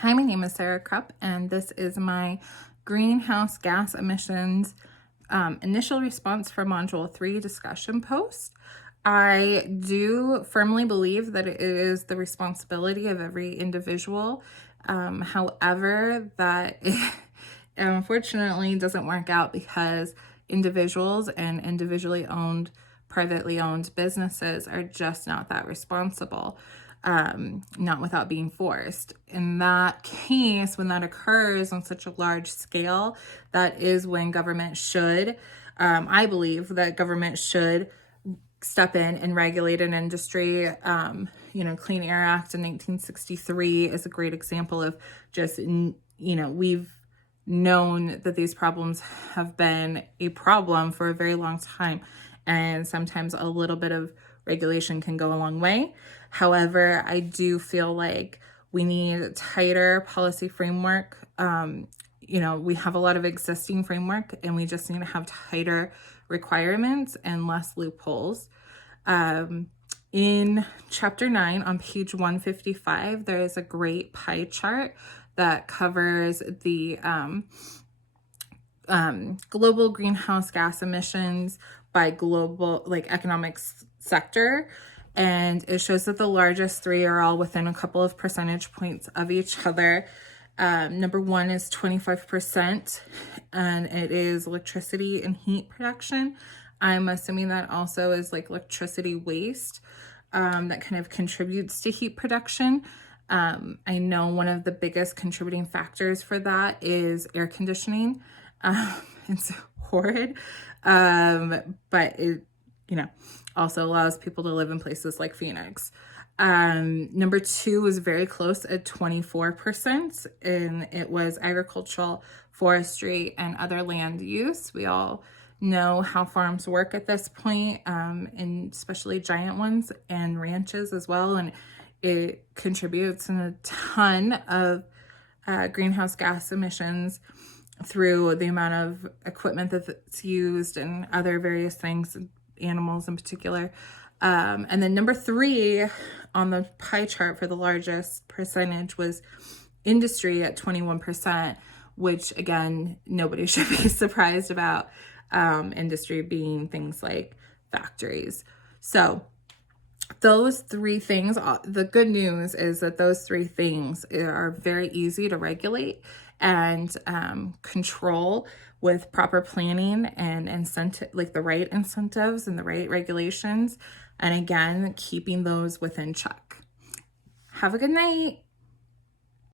Hi, my name is Sarah Krupp, and this is my greenhouse gas emissions initial response for Module 3 discussion post. I do firmly believe that it is the responsibility of every individual. However, that it unfortunately doesn't work out because individuals and individually owned, privately owned businesses are just not that responsible. Not without being forced. In that case, when that occurs on such a large scale, that is when government should, I believe that government should step in and regulate an industry. Clean Air Act in 1963 is a great example of just, we've known that these problems have been a problem for a very long time. And sometimes a little bit of regulation can go a long way. However, I do feel like we need a tighter policy framework. We have a lot of existing framework and we just need to have tighter requirements and less loopholes. In chapter 9 on page 155, there is a great pie chart that covers the global greenhouse gas emissions by global economic sector. And it shows that the largest three are all within a couple of percentage points of each other. Number one is 25%, and it is electricity and heat production. I'm assuming that also is like electricity waste that kind of contributes to heat production. I know one of the biggest contributing factors for that is air conditioning. It's horrid, but it, also allows people to live in places like Phoenix. Number two is very close at 24%, and it was agricultural, forestry, and other land use. We all know how farms work at this point, and especially giant ones and ranches as well, and it contributes in a ton of greenhouse gas emissions through the amount of equipment that's used and other various things, animals in particular. And then number three on the pie chart for the largest percentage was industry at 21%, which again, nobody should be surprised about. Industry being things like factories. So those three things, the good news is that those three things are very easy to regulate and control with proper planning and incentive, like the right incentives and the right regulations. And again, keeping those within check. Have a good night.